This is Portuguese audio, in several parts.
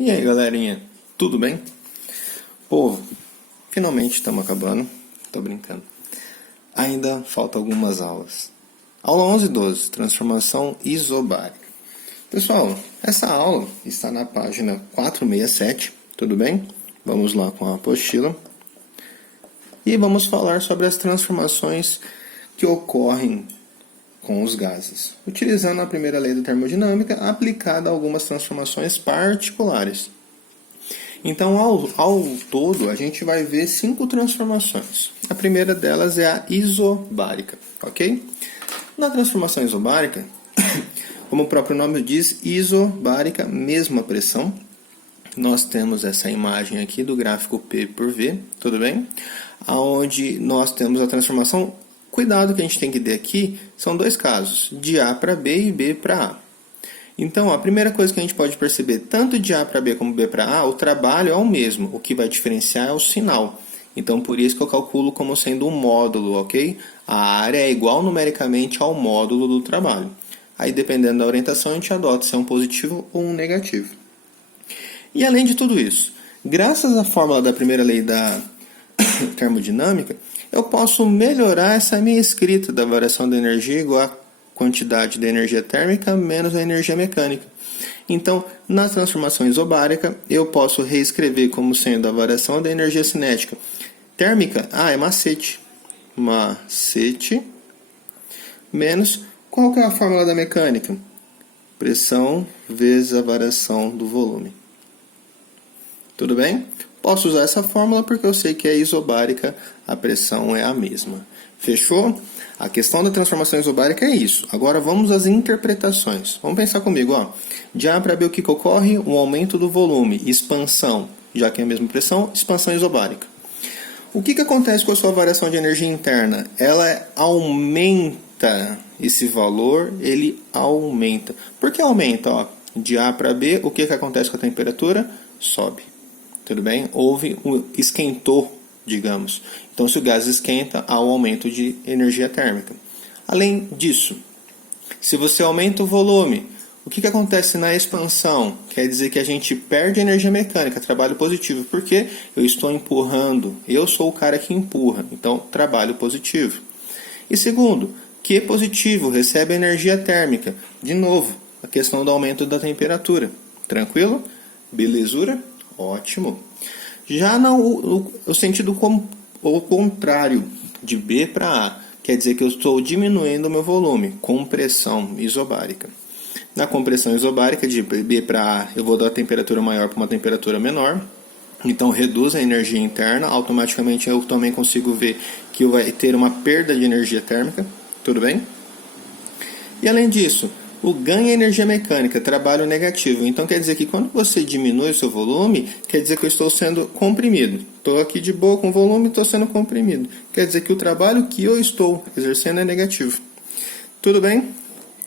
E aí, galerinha, tudo bem? Pô, finalmente estamos acabando. Tô brincando. Ainda faltam algumas aulas. Aula 11 e 12, transformação isobárica. Pessoal, essa aula está na página 467, tudo bem? Vamos lá com a apostila. E vamos falar sobre as transformações que ocorrem com os gases, utilizando a primeira lei da termodinâmica aplicada a algumas transformações particulares. Então, ao todo, a gente vai ver 5 transformações. A primeira delas é a isobárica, ok? Na transformação isobárica, como o próprio nome diz, isobárica, mesma pressão. Nós temos essa imagem aqui do gráfico P por V, tudo bem? Onde nós temos a transformação. Cuidado que a gente tem que ter aqui são dois casos, de A para B e B para A. Então, a primeira coisa que a gente pode perceber, tanto de A para B como B para A, o trabalho é o mesmo. O que vai diferenciar é o sinal. Então, por isso que eu calculo como sendo um módulo, ok? A área é igual numericamente ao módulo do trabalho. Aí, dependendo da orientação, a gente adota se é um positivo ou um negativo. E além de tudo isso, graças à fórmula da primeira lei da termodinâmica, eu posso melhorar essa minha escrita da variação da energia igual a quantidade da energia térmica menos a energia mecânica. Então, na transformação isobárica, eu posso reescrever como sendo a variação da energia cinética térmica, é macete. Macete menos, qual que é a fórmula da mecânica? Pressão vezes a variação do volume. Tudo bem? Posso usar essa fórmula porque eu sei que é isobárica, a pressão é a mesma. Fechou? A questão da transformação isobárica é isso. Agora vamos às interpretações. Vamos pensar comigo. De A para B o que ocorre? Um aumento do volume, expansão, já que é a mesma pressão, expansão isobárica. O que acontece com a sua variação de energia interna? Ela aumenta esse valor, ele aumenta. Por que aumenta? De A para B, o que acontece com a temperatura? Sobe. Tudo bem? Esquentou, digamos. Então, se o gás esquenta, há um aumento de energia térmica. Além disso, se você aumenta o volume, o que acontece na expansão? Quer dizer que a gente perde energia mecânica, trabalho positivo, porque eu estou empurrando, eu sou o cara que empurra, então trabalho positivo. E segundo, Q positivo recebe energia térmica. De novo, a questão do aumento da temperatura. Tranquilo? Belezura? Ótimo. Já no sentido o contrário, de B para A, quer dizer que eu estou diminuindo o meu volume, compressão isobárica. Na compressão isobárica, de B para A, eu vou dar a temperatura maior para uma temperatura menor, então reduz a energia interna, automaticamente eu também consigo ver que vai ter uma perda de energia térmica, tudo bem? E além disso, o ganho é energia mecânica, trabalho negativo. Então quer dizer que quando você diminui o seu volume, quer dizer que eu estou sendo comprimido. Estou aqui de boa com volume e estou sendo comprimido. Quer dizer que o trabalho que eu estou exercendo é negativo. Tudo bem?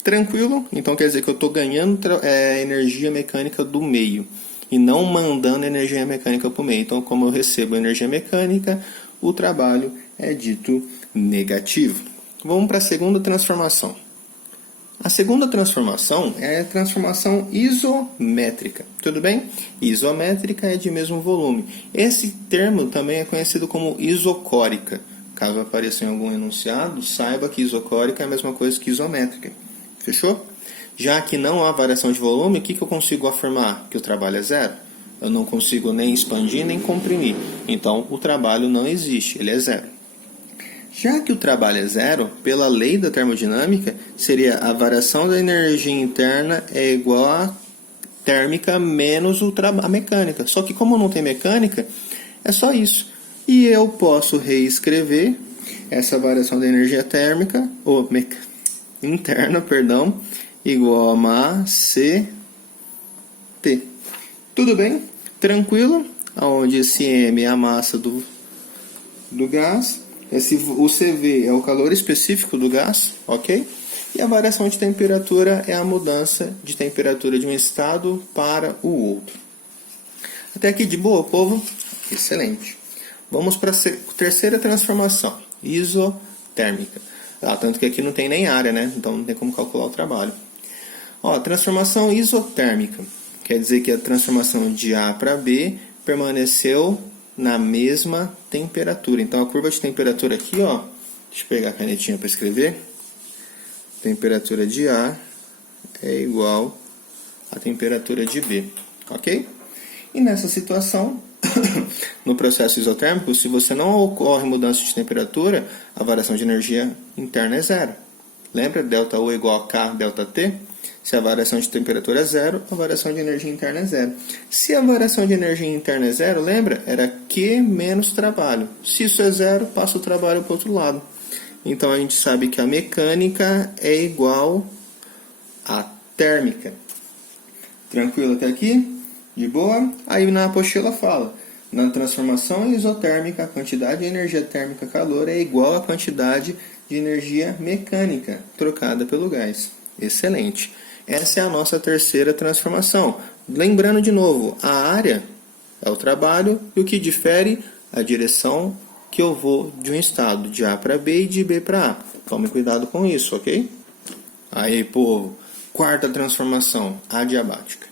Tranquilo? Então quer dizer que eu estou ganhando energia mecânica do meio e não mandando energia mecânica para o meio. Então, como eu recebo energia mecânica, o trabalho é dito negativo. Vamos para a segunda transformação. A segunda transformação é a transformação isométrica, tudo bem? Isométrica é de mesmo volume. Esse termo também é conhecido como isocórica. Caso apareça em algum enunciado, saiba que isocórica é a mesma coisa que isométrica. Fechou? Já que não há variação de volume, o que eu consigo afirmar? Que o trabalho é zero. Eu não consigo nem expandir nem comprimir. Então, o trabalho não existe, ele é zero. Já que o trabalho é zero, pela lei da termodinâmica, seria a variação da energia interna é igual a térmica menos a mecânica. Só que como não tem mecânica, é só isso. E eu posso reescrever essa variação da energia térmica, interna, igual a macT. Tudo bem? Tranquilo? Onde esse M é a massa do gás. O CV é o calor específico do gás, ok? E a variação de temperatura é a mudança de temperatura de um estado para o outro. Até aqui de boa, povo? Excelente. Vamos para a terceira transformação, isotérmica. Tanto que aqui não tem nem área, né? Então não tem como calcular o trabalho. Transformação isotérmica. Quer dizer que a transformação de A para B permaneceu na mesma temperatura. Então a curva de temperatura aqui, ó, deixa eu pegar a canetinha para escrever. Temperatura de A é igual à temperatura de B, ok? E nessa situação, no processo isotérmico, se você não ocorre mudança de temperatura, a variação de energia interna é zero. Lembra? ΔU é igual a K ΔT? Se a variação de temperatura é zero, a variação de energia interna é zero. Se a variação de energia interna é zero, lembra? Era Q menos trabalho. Se isso é zero, passa o trabalho para o outro lado. Então a gente sabe que a mecânica é igual à térmica. Tranquilo até aqui? De boa? Aí na apostila fala, na transformação isotérmica, a quantidade de energia térmica calor é igual à quantidade de energia mecânica trocada pelo gás. Excelente. Essa é a nossa terceira transformação. Lembrando de novo, a área é o trabalho e o que difere a direção que eu vou de um estado de A para B e de B para A. Tome cuidado com isso, ok? Aí, povo, quarta transformação, adiabática.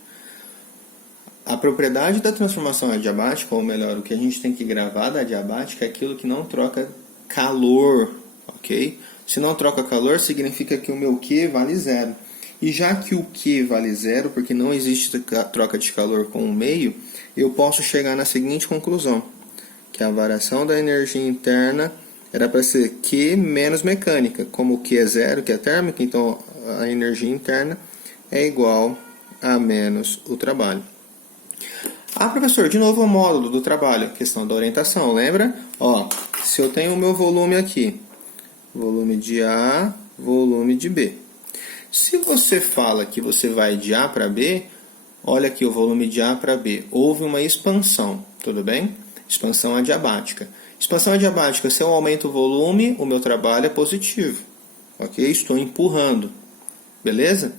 A propriedade da transformação adiabática, ou melhor, o que a gente tem que gravar da adiabática é aquilo que não troca calor, ok? Se não troca calor, significa que o meu Q vale zero. E já que o Q vale zero, porque não existe troca de calor com o meio, eu posso chegar na seguinte conclusão, que a variação da energia interna era para ser Q menos mecânica. Como o Q é zero, que é térmica, então a energia interna é igual a menos o trabalho. Ah, professor, de novo o módulo do trabalho, questão da orientação, lembra? Ó, se eu tenho o meu volume aqui, volume de A, volume de B. Se você fala que você vai de A para B, olha aqui o volume de A para B. Houve uma expansão, tudo bem? Expansão adiabática. Expansão adiabática, se eu aumento o volume, o meu trabalho é positivo. Ok? Estou empurrando. Beleza?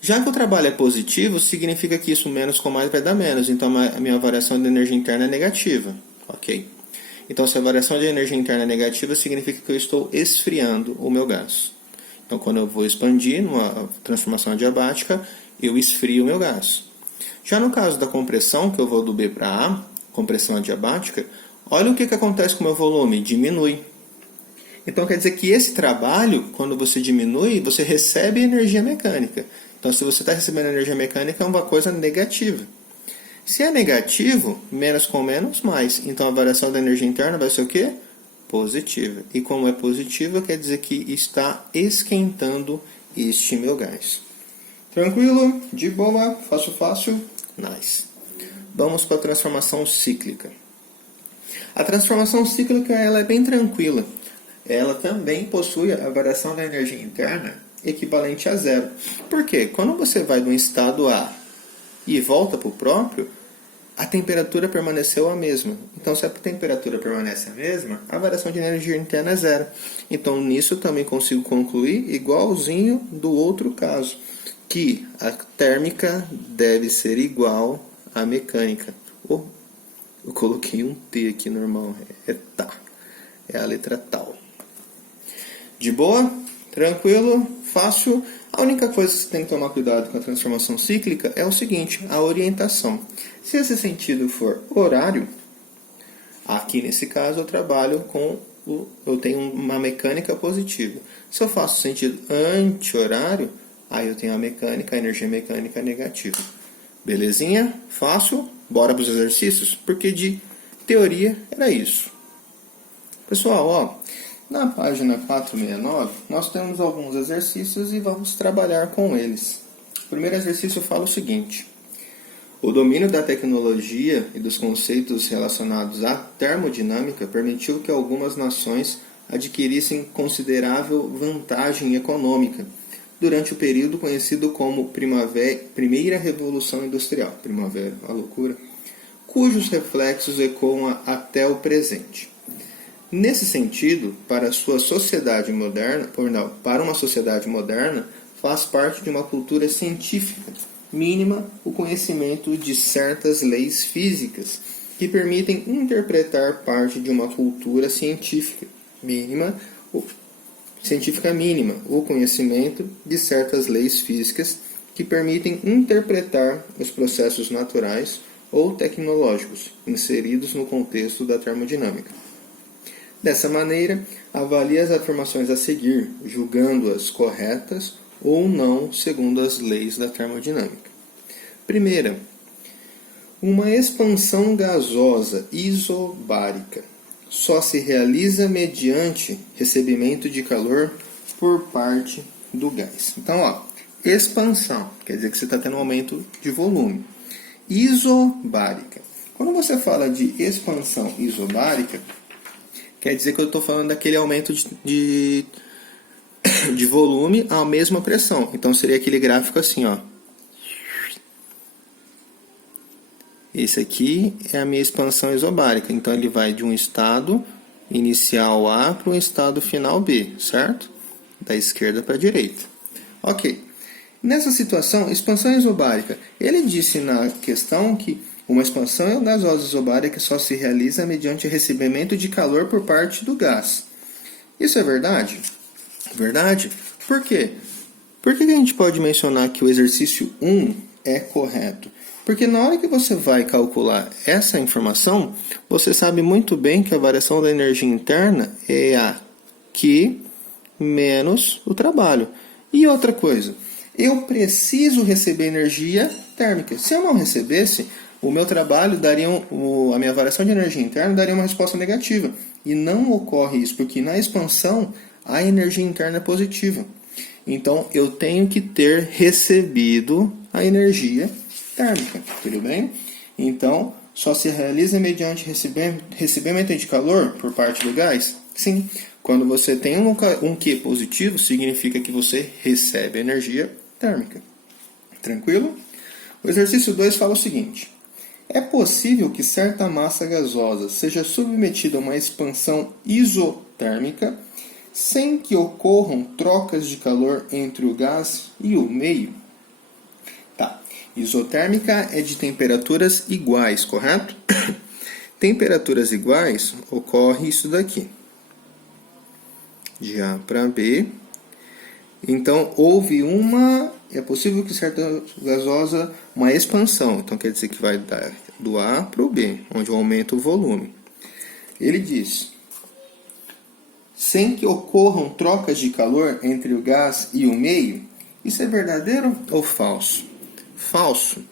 Já que o trabalho é positivo, significa que isso menos com mais vai dar menos. Então a minha variação de energia interna é negativa. Ok? Então se a variação de energia interna é negativa, significa que eu estou esfriando o meu gás. Então quando eu vou expandir numa transformação adiabática, eu esfrio o meu gás. Já no caso da compressão, que eu vou do B para A, compressão adiabática, olha o que acontece com o meu volume, diminui. Então quer dizer que esse trabalho, quando você diminui, você recebe energia mecânica. Então se você está recebendo energia mecânica, é uma coisa negativa. Se é negativo, menos com menos, mais. Então a variação da energia interna vai ser o quê? Positiva. E como é positiva, quer dizer que está esquentando este meu gás. Tranquilo? De boa? Fácil? Nice. Vamos para a transformação cíclica. A transformação cíclica ela é bem tranquila. Ela também possui a variação da energia interna equivalente a zero. Por quê? Quando você vai de um estado A e volta para o próprio, a temperatura permaneceu a mesma. Então, se a temperatura permanece a mesma, a variação de energia interna é zero. Então, nisso eu também consigo concluir igualzinho do outro caso, que a térmica deve ser igual à mecânica. Oh, eu coloquei um T aqui normal, é tá. É a letra tal. De boa? Tranquilo? Fácil? A única coisa que você tem que tomar cuidado com a transformação cíclica é o seguinte, a orientação. Se esse sentido for horário, aqui nesse caso eu trabalho com eu tenho uma mecânica positiva. Se eu faço sentido anti-horário, aí eu tenho a energia mecânica negativa. Belezinha? Fácil? Bora para os exercícios? Porque de teoria era isso. Pessoal, ó, na página 469, nós temos alguns exercícios e vamos trabalhar com eles. O primeiro exercício fala o seguinte. O domínio da tecnologia e dos conceitos relacionados à termodinâmica permitiu que algumas nações adquirissem considerável vantagem econômica durante o período conhecido como Primeira Revolução Industrial, primavera, a loucura, cujos reflexos ecoam até o presente. Nesse sentido, para uma sociedade moderna, faz parte de uma cultura científica mínima o conhecimento de certas leis físicas que permitem interpretar parte de uma cultura científica mínima, o conhecimento de certas leis físicas que permitem interpretar os processos naturais ou tecnológicos inseridos no contexto da termodinâmica. Dessa maneira, avalia as afirmações a seguir, julgando-as corretas ou não segundo as leis da termodinâmica. Primeira, uma expansão gasosa isobárica só se realiza mediante recebimento de calor por parte do gás. Então, expansão, quer dizer que você está tendo um aumento de volume. Isobárica. Quando você fala de expansão isobárica, quer dizer que eu estou falando daquele aumento de volume à mesma pressão. Então seria aquele gráfico assim, ó. Esse aqui é a minha expansão isobárica. Então ele vai de um estado inicial A para um estado final B, certo? Da esquerda para a direita. Ok. Nessa situação, expansão isobárica, ele disse na questão que uma expansão gasosa isobárica só se realiza mediante recebimento de calor por parte do gás. Isso é verdade? Verdade. Por quê? Por que a gente pode mencionar que o exercício 1 é correto? Porque na hora que você vai calcular essa informação, você sabe muito bem que a variação da energia interna é a Q menos o trabalho. E outra coisa, eu preciso receber energia térmica. Se eu não recebesse, o meu trabalho daria a minha variação de energia interna daria uma resposta negativa. E não ocorre isso, porque na expansão a energia interna é positiva. Então eu tenho que ter recebido a energia térmica, tudo bem? Então, só se realiza mediante recebimento de calor por parte do gás? Sim. Quando você tem um Q positivo, significa que você recebe energia térmica. Tranquilo? O exercício 2 fala o seguinte. É possível que certa massa gasosa seja submetida a uma expansão isotérmica sem que ocorram trocas de calor entre o gás e o meio? Tá. Isotérmica é de temperaturas iguais, correto? Temperaturas iguais, ocorre isso daqui. De A para B. Então, é possível que certa gasosa, uma expansão. Então, quer dizer que vai dar do A para o B, onde aumenta o volume. Ele diz, sem que ocorram trocas de calor entre o gás e o meio, isso é verdadeiro ou falso? Falso.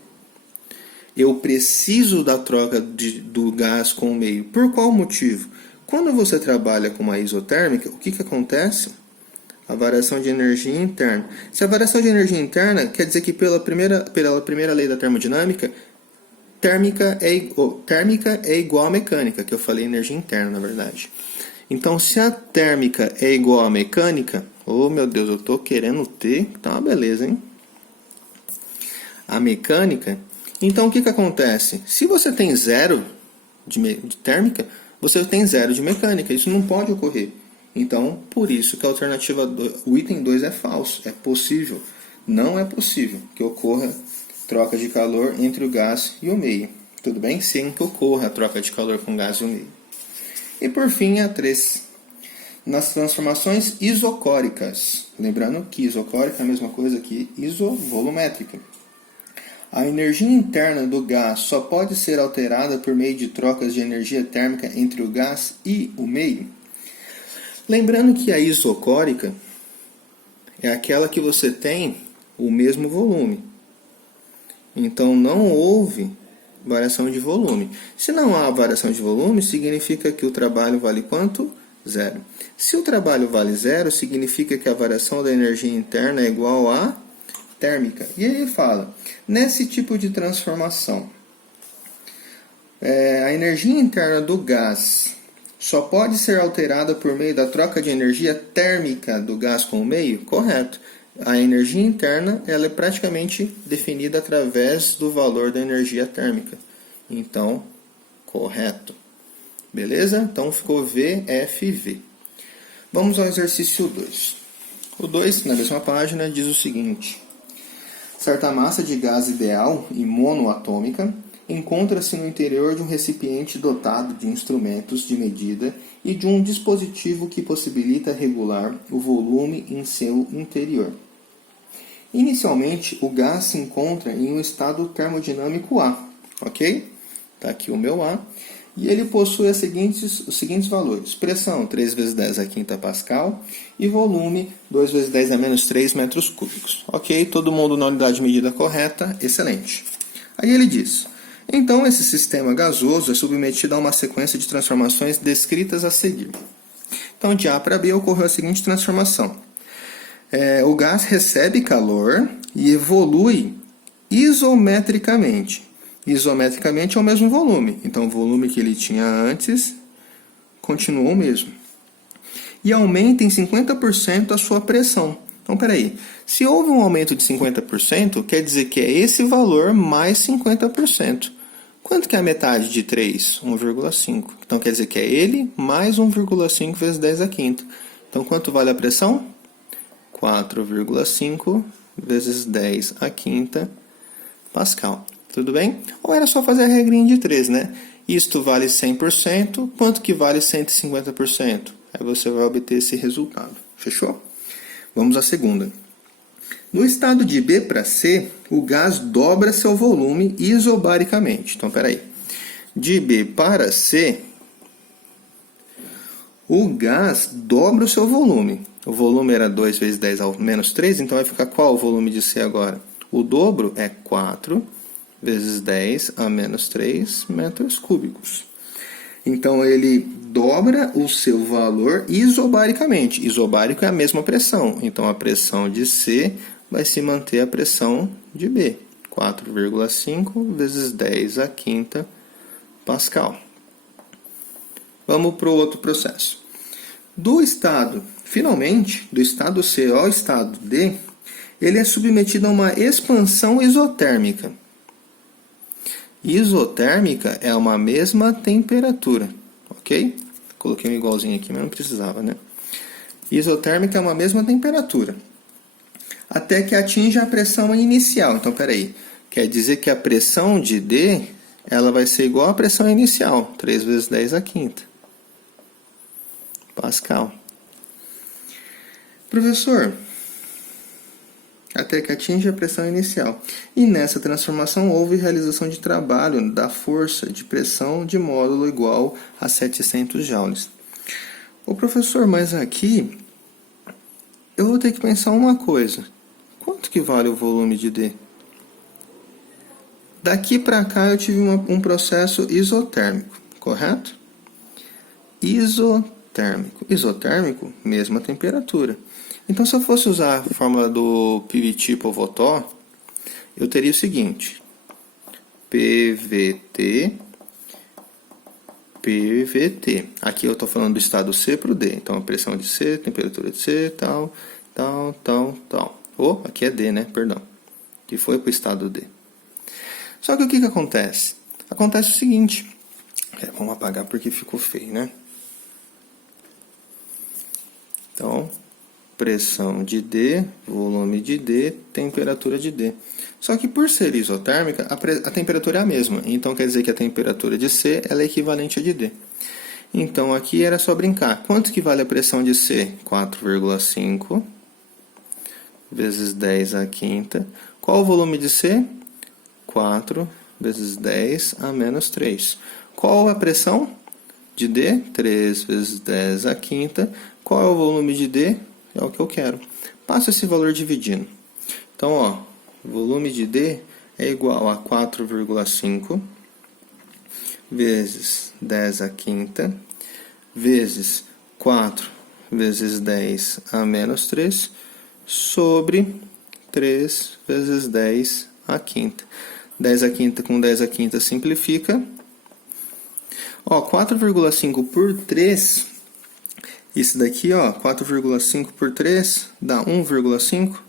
Eu preciso da troca do gás com o meio. Por qual motivo? Quando você trabalha com uma isotérmica, o que acontece? A variação de energia interna. Se a variação de energia interna quer dizer que pela primeira lei da termodinâmica, térmica é igual à mecânica, que eu falei energia interna, na verdade. Então, se a térmica é igual à mecânica, oh meu Deus, eu estou querendo ter, tá uma beleza, hein? A mecânica, então o que acontece? Se você tem zero de térmica, você tem zero de mecânica, isso não pode ocorrer. Então, por isso que a alternativa, o item 2 é falso, é possível. Não é possível que ocorra troca de calor entre o gás e o meio. Tudo bem? Sem que ocorra a troca de calor com o gás e o meio. E por fim, a 3. Nas transformações isocóricas. Lembrando que isocórica é a mesma coisa que isovolumétrica. A energia interna do gás só pode ser alterada por meio de trocas de energia térmica entre o gás e o meio. Lembrando que a isocórica é aquela que você tem o mesmo volume. Então não houve variação de volume. Se não há variação de volume, significa que o trabalho vale quanto? Zero. Se o trabalho vale zero, significa que a variação da energia interna é igual a térmica. E aí ele fala, nesse tipo de transformação, a energia interna do gás só pode ser alterada por meio da troca de energia térmica do gás com o meio? Correto. A energia interna ela é praticamente definida através do valor da energia térmica. Então, correto. Beleza? Então ficou VFV. Vamos ao exercício 2. O 2, na mesma página, diz o seguinte. Certa massa de gás ideal e monoatômica encontra-se no interior de um recipiente dotado de instrumentos de medida e de um dispositivo que possibilita regular o volume em seu interior. Inicialmente, o gás se encontra em um estado termodinâmico A, ok? Está aqui o meu A. E ele possui os seguintes valores. Pressão, 3 vezes 10 a quinta pascal. E volume, 2 vezes 10 a menos 3 metros cúbicos. Ok? Todo mundo na unidade de medida correta. Excelente. Aí ele diz: então, esse sistema gasoso é submetido a uma sequência de transformações descritas a seguir. Então, de A para B ocorreu a seguinte transformação. O gás recebe calor e evolui isometricamente. Isometricamente é o mesmo volume. Então, o volume que ele tinha antes continuou o mesmo. E aumenta em 50% a sua pressão. Então, peraí. Se houve um aumento de 50%, quer dizer que é esse valor mais 50%. Quanto que é a metade de 3? 1,5. Então, quer dizer que é ele mais 1,5 vezes 10 a quinta. Então, quanto vale a pressão? 4,5 vezes 10 a quinta pascal. Tudo bem? Ou era só fazer a regrinha de 3, né? Isto vale 100%, quanto que vale 150%? Aí você vai obter esse resultado. Fechou? Vamos à segunda. No estado de B para C, o gás dobra seu volume isobaricamente. Então, peraí. De B para C, o gás dobra o seu volume. O volume era 2 vezes 10 ao menos 3, então vai ficar qual o volume de C agora? O dobro é 4 vezes 10 a menos 3 metros cúbicos. Então, ele dobra o seu valor isobaricamente. Isobárico é a mesma pressão. Então, a pressão de C vai se manter a pressão de B. 4,5 vezes 10 a quinta pascal. Vamos para o outro processo. Finalmente, do estado C ao estado D, ele é submetido a uma expansão isotérmica. Isotérmica é uma mesma temperatura, ok? Coloquei um igualzinho aqui, mas não precisava, né? Isotérmica é uma mesma temperatura, até que atinja a pressão inicial. Então, peraí, quer dizer que a pressão de D ela vai ser igual à pressão inicial, 3 vezes 10 a quinta pascal. Professor, até que atinja a pressão inicial. E nessa transformação houve realização de trabalho da força de pressão de módulo igual a 700 joules. Ô professor, mas aqui eu vou ter que pensar uma coisa. Quanto que vale o volume de D? Daqui para cá eu tive um processo isotérmico, correto? Isotérmico, mesma temperatura. Então, se eu fosse usar a fórmula do PVT/Povetto, eu teria o seguinte: PVT. Aqui eu estou falando do estado C para o D. Então, a pressão de C, temperatura de C, tal. Aqui é D, né? Perdão. Que foi para o estado D. Só que o que acontece? Acontece o seguinte. Vamos apagar porque ficou feio, né? Então, pressão de D, volume de D, temperatura de D. Só que por ser isotérmica, a temperatura é a mesma. Então quer dizer que a temperatura de C ela é equivalente à de D. Então aqui era só brincar. Quanto que vale a pressão de C? 4,5 vezes 10 a quinta. Qual o volume de C? 4 vezes 10 a menos 3. Qual a pressão de D? 3 vezes 10 a quinta. Qual é o volume de D? É o que eu quero. Passo esse valor dividindo. Então, ó, o volume de D é igual a 4,5 vezes 10 a quinta vezes 4 vezes 10 a menos 3 sobre 3 vezes 10 a quinta. 10 a quinta com 10 a quinta simplifica. Ó, 4,5 por 3, isso daqui, ó, 4,5 por 3 dá 1,5.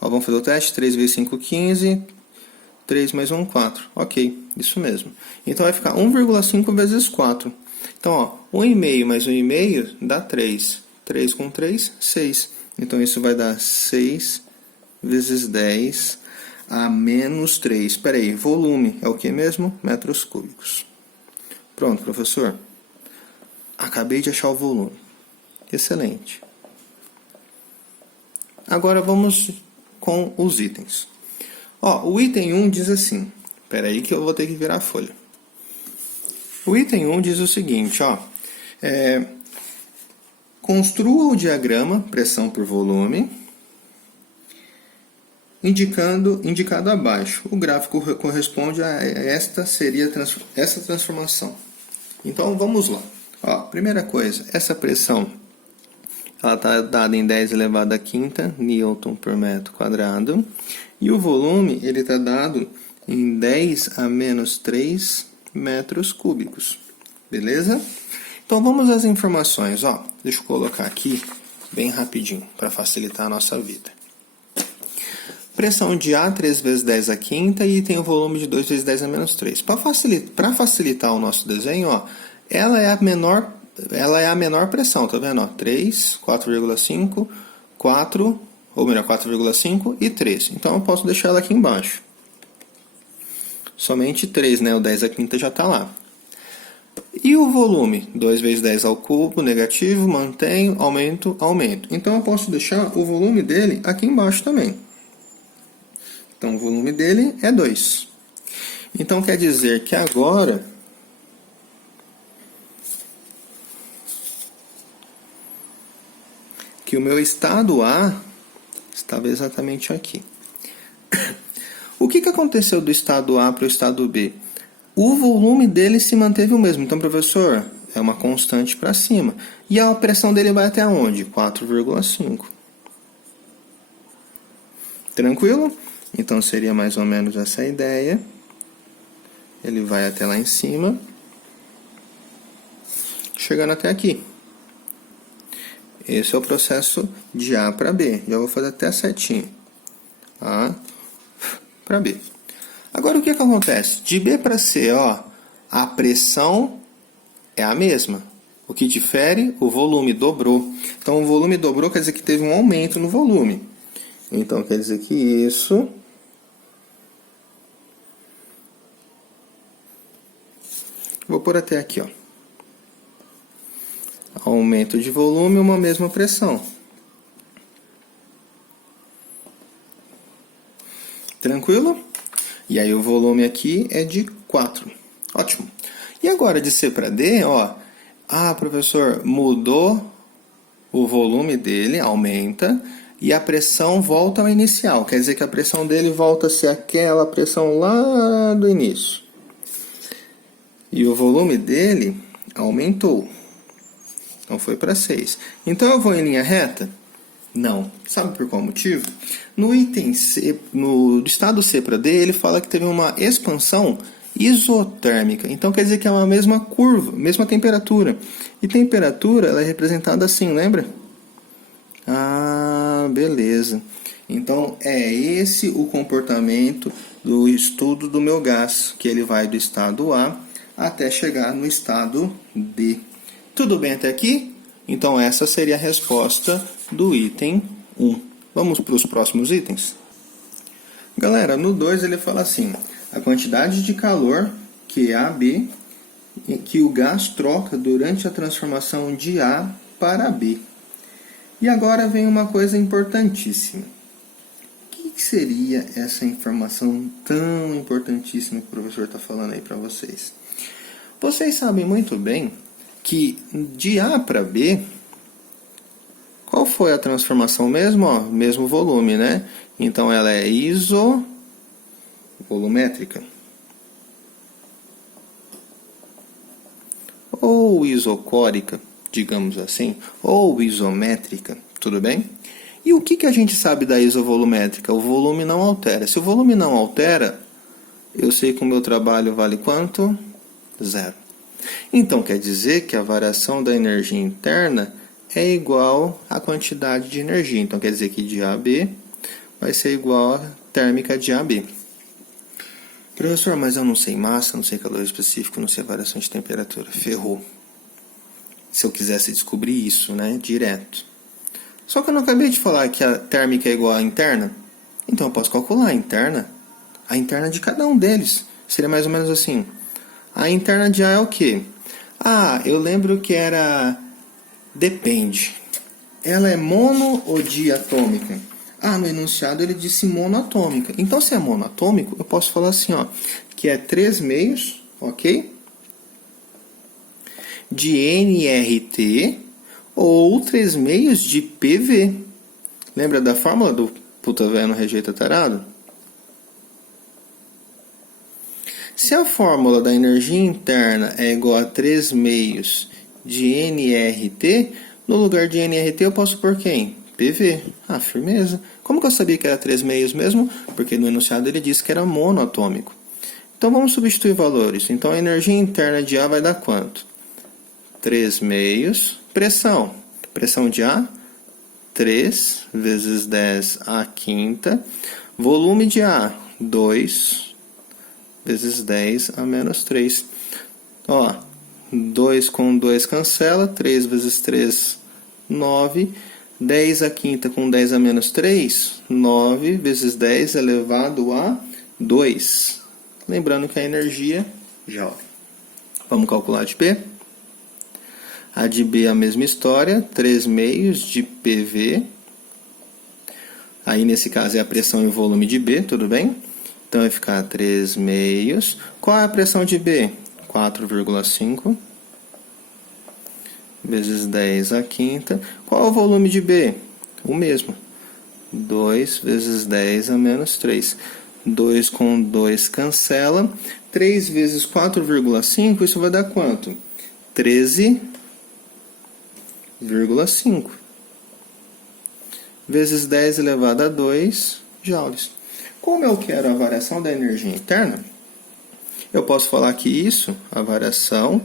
Ó, vamos fazer o teste. 3 vezes 5, 15. 3 mais 1, 4. Ok, isso mesmo. Então vai ficar 1,5 vezes 4. Então, ó, 1,5 mais 1,5 dá 3. 3 com 3, 6. Então isso vai dar 6 vezes 10 a menos 3. Espera aí, volume é o que mesmo? Metros cúbicos. Pronto, professor. Acabei de achar o volume. Excelente. Agora vamos com os itens. Ó, o item 1 diz assim, espera aí que eu vou ter que virar a folha. O item 1 diz o seguinte, ó, construa o diagrama pressão por volume, indicado abaixo. O gráfico corresponde a essa transformação. Então, vamos lá. Ó, primeira coisa, essa pressão ela está dada em 10 elevado a quinta newton por metro quadrado. E o volume ele está dado em 10 a menos 3 metros cúbicos. Beleza? Então, vamos às informações. Ó, deixa eu colocar aqui bem rapidinho para facilitar a nossa vida. Pressão de A 3 vezes 10 a quinta e tem o volume de 2 vezes 10 a menos 3. Para facilitar o nosso desenho, ó, ela é a menor pressão, tá vendo? Ó, 3, 4,5, 4, ou melhor, 4,5 e 3. Então eu posso deixar ela aqui embaixo. Somente 3, né? O 10 a quinta já está lá. E o volume? 2 vezes 10 ao cubo, negativo, mantenho, aumento, aumento. Então eu posso deixar o volume dele aqui embaixo também. Então o volume dele é 2. Então quer dizer que agora que o meu estado A estava exatamente aqui. O que aconteceu do estado A para o estado B? O volume dele se manteve o mesmo. Então, professor, é uma constante para cima. E a pressão dele vai até onde? 4,5. Tranquilo? Então, seria mais ou menos essa ideia. Ele vai até lá em cima, chegando até aqui. Esse é o processo de A para B. Já vou fazer até certinho. A para B. Agora, o que acontece? De B para C, ó, a pressão é a mesma. O que difere? O volume dobrou. Então, o volume dobrou quer dizer que teve um aumento no volume. Então, quer dizer que isso vou pôr até aqui, ó. Aumento de volume, uma mesma pressão. Tranquilo? E aí o volume aqui é de 4. Ótimo. E agora de C para D, ó. Ah, professor, mudou o volume dele, aumenta, e a pressão volta ao inicial. Quer dizer que a pressão dele volta a ser aquela pressão lá do início. E o volume dele aumentou. Então foi para 6. Então eu vou em linha reta? Não. Sabe por qual motivo? No item C, no estado C para D, ele fala que teve uma expansão isotérmica. Então quer dizer que é uma mesma curva, mesma temperatura. E temperatura ela é representada assim, lembra? Ah, beleza. Então é esse o comportamento do estudo do meu gás, que ele vai do estado A até chegar no estado B. Tudo bem até aqui? Então essa seria a resposta do item 1. Vamos para os próximos itens? Galera, no 2 ele fala assim: a quantidade de calor que é AB, que o gás troca durante a transformação de A para B. E agora vem uma coisa importantíssima. O que seria essa informação tão importantíssima que o professor está falando aí para vocês? Vocês sabem muito bem que de A para B, qual foi a transformação mesmo? Ó, mesmo volume, né? Então ela é isovolumétrica. Ou isocórica, digamos assim, ou isométrica, tudo bem? E o que a gente sabe da isovolumétrica? O volume não altera. Se o volume não altera, eu sei que o meu trabalho vale quanto? 0. Então, quer dizer que a variação da energia interna é igual à quantidade de energia. Então, quer dizer que de A a B vai ser igual à térmica de AB. Professor, mas eu não sei massa, não sei calor específico, não sei variação de temperatura. Ferrou. Se eu quisesse descobrir isso, né, direto. Só que eu não acabei de falar que a térmica é igual à interna. Então, eu posso calcular a interna de cada um deles. Seria mais ou menos assim. A interna de A é o quê? Ah, eu lembro que era... Depende. Ela é mono ou diatômica? Ah, no enunciado ele disse monoatômica. Então, se é monoatômico, eu posso falar assim, ó, que é 3 meios, ok? De nRT ou 3 meios de PV. Lembra da fórmula do puta véia não rejeita tarado? Se a fórmula da energia interna é igual a 3 meios de nRT, no lugar de nRT eu posso pôr quem? PV. Ah, firmeza. Como que eu sabia que era 3 meios mesmo? Porque no enunciado ele disse que era monoatômico. Então vamos substituir valores. Então a energia interna de A vai dar quanto? 3 meios. Pressão. Pressão de A, 3 vezes 10 a quinta. Volume de A, 2 vezes 10 a menos 3. Ó, 2 com 2 cancela. 3 vezes 3, 9. 10 a quinta com 10 a menos 3, 9 vezes 10 elevado a 2. Lembrando que a energia, joule. Vamos calcular de P. A de B é a mesma história, 3 meios de PV. Aí nesse caso é a pressão e o volume de B, tudo bem? Então vai ficar 3 meios. Qual é a pressão de B? 4,5. Vezes 10 a quinta. Qual é o volume de B? O mesmo. 2 vezes 10 a menos 3. 2 com 2 cancela. 3 vezes 4,5, isso vai dar quanto? 13,5. Vezes 10 elevado a 2 joules. Como eu quero a variação da energia interna, eu posso falar que isso, a variação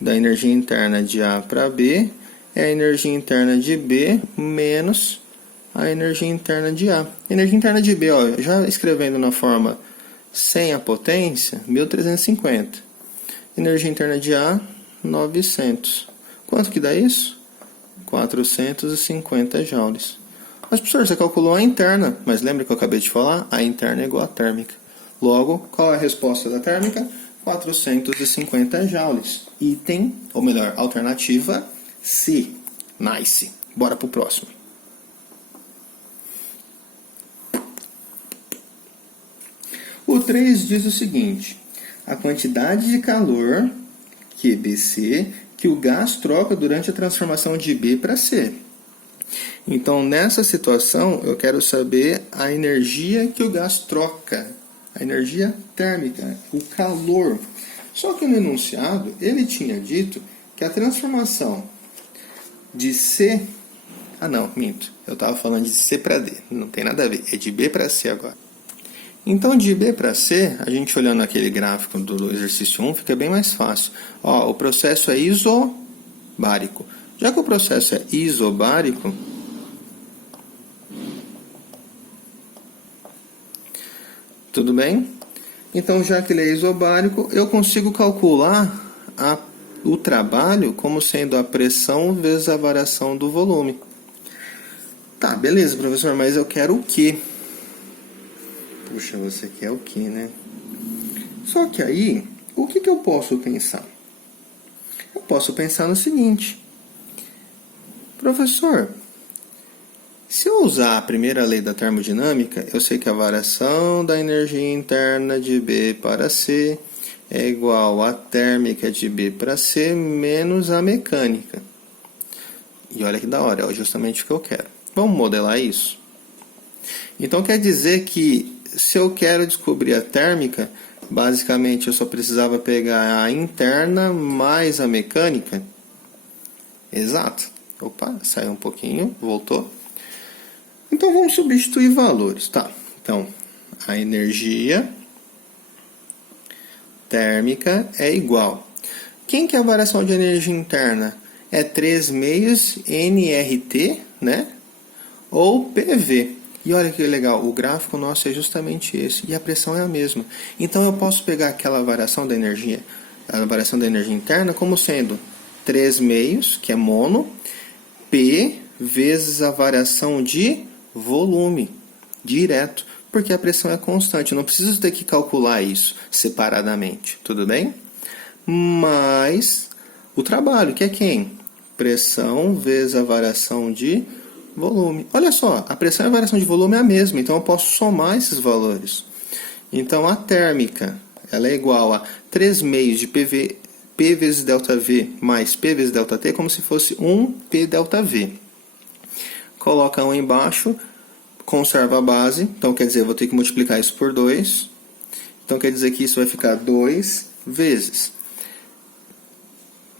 da energia interna de A para B, é a energia interna de B menos a energia interna de A. Energia interna de B, ó, já escrevendo na forma sem a potência, 1350. Energia interna de A, 900. Quanto que dá isso? 450 joules. Mas, professor, você calculou a interna, mas lembra que eu acabei de falar? A interna é igual à térmica. Logo, qual é a resposta da térmica? 450 joules. Item, ou melhor, alternativa C. Nice. Bora pro próximo. O 3 diz o seguinte: a quantidade de calor, QBC, que o gás troca durante a transformação de B para C. Então, nessa situação, eu quero saber a energia que o gás troca. A energia térmica, o calor. Só que no enunciado, ele tinha dito que a transformação de C... Ah, não, minto. Eu estava falando de C para D. Não tem nada a ver. É de B para C agora. Então, de B para C, a gente olhando aquele gráfico do exercício 1, fica bem mais fácil. Ó, o processo é isobárico. Já que o processo é isobárico, tudo bem? Então, já que ele é isobárico, eu consigo calcular o trabalho como sendo a pressão vezes a variação do volume. Tá, beleza, professor, mas eu quero o quê? Puxa, você quer o quê, né? Só que aí, o que eu posso pensar? Eu posso pensar no seguinte: professor, se eu usar a primeira lei da termodinâmica, eu sei que a variação da energia interna de B para C é igual à térmica de B para C menos a mecânica. E olha que da hora, é justamente o que eu quero. Vamos modelar isso? Então quer dizer que se eu quero descobrir a térmica, basicamente eu só precisava pegar a interna mais a mecânica? Exato. Opa, saiu um pouquinho, voltou. Então vamos substituir valores, tá? Então, a energia térmica é igual. Quem que é a variação de energia interna? É 3 meios nRT, né? Ou PV. E olha que legal, o gráfico nosso é justamente esse, e a pressão é a mesma. Então eu posso pegar aquela variação da energia, a variação da energia interna, como sendo 3 meios, que é mono, P vezes a variação de volume, direto, porque a pressão é constante, eu não preciso ter que calcular isso separadamente, tudo bem? Mas o trabalho, que é quem? Pressão vezes a variação de volume. Olha só, a pressão e a variação de volume é a mesma, então eu posso somar esses valores. Então a térmica, ela é igual a 3 meios de PV, P vezes ΔV mais P vezes ΔT, como se fosse 1P ΔV. Coloca 1 embaixo, conserva a base, então quer dizer, eu vou ter que multiplicar isso por 2. Então quer dizer que isso vai ficar 2 vezes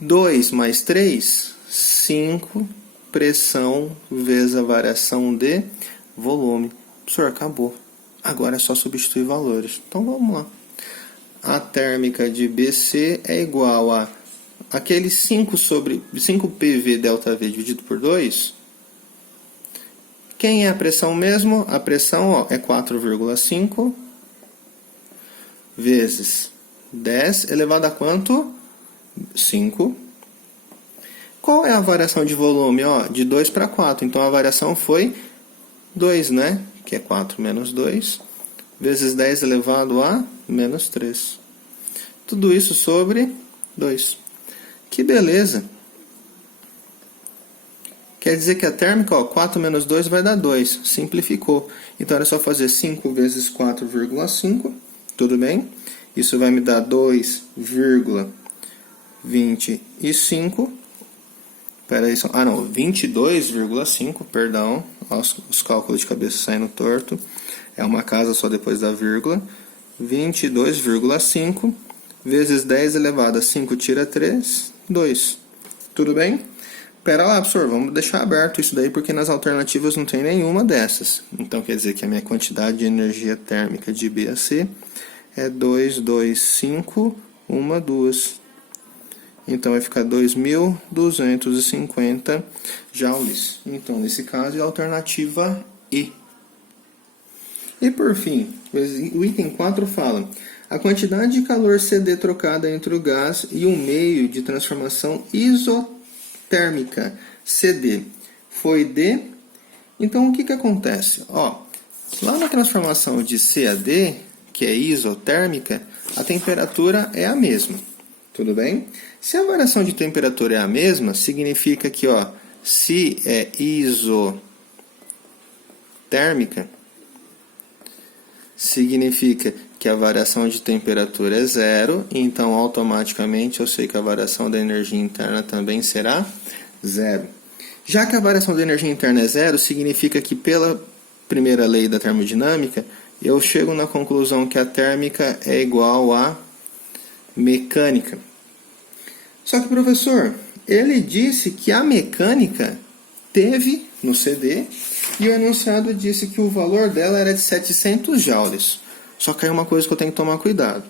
2 mais 3, 5 pressão vezes a variação de volume. Professor, acabou. Agora é só substituir valores. Então vamos lá. A térmica de BC é igual a aquele 5PV ΔV dividido por 2. Quem é a pressão mesmo? A pressão é 4,5 vezes 10 elevado a quanto? 5. Qual é a variação de volume? De 2 para 4. Então a variação foi 2, né? Que é 4 menos 2, vezes 10 elevado a menos 3. Tudo isso sobre 2. Que beleza! Quer dizer que a térmica, 4 menos 2 vai dar 2. Simplificou. Então era só fazer 5 vezes 4,5. Tudo bem? Isso vai me dar 2,25. Espera aí, 22,5, perdão. Os cálculos de cabeça saindo torto. É uma casa só depois da vírgula. 22,5 vezes 10 elevado a 5 tira 3, 2. Tudo bem? Pera lá, professor, vamos deixar aberto isso daí, porque nas alternativas não tem nenhuma dessas. Então quer dizer que a minha quantidade de energia térmica de B a C é 225,2. Então vai ficar 2.250 joules. Então nesse caso é a alternativa E. E por fim, o item 4 fala: a quantidade de calor CD trocada entre o gás e um meio de transformação isotérmica CD foi D. Então o que acontece? Lá na transformação de C a D, que é isotérmica, a temperatura é a mesma. Tudo bem? Se a variação de temperatura é a mesma, significa que se é isotérmica, significa que a variação de temperatura é zero, então automaticamente eu sei que a variação da energia interna também será zero. Já que a variação da energia interna é zero, significa que pela primeira lei da termodinâmica, eu chego na conclusão que a térmica é igual a mecânica. Só que, professor, ele disse que a mecânica teve no CD e o enunciado disse que o valor dela era de 700 joules. Só que aí uma coisa que eu tenho que tomar cuidado.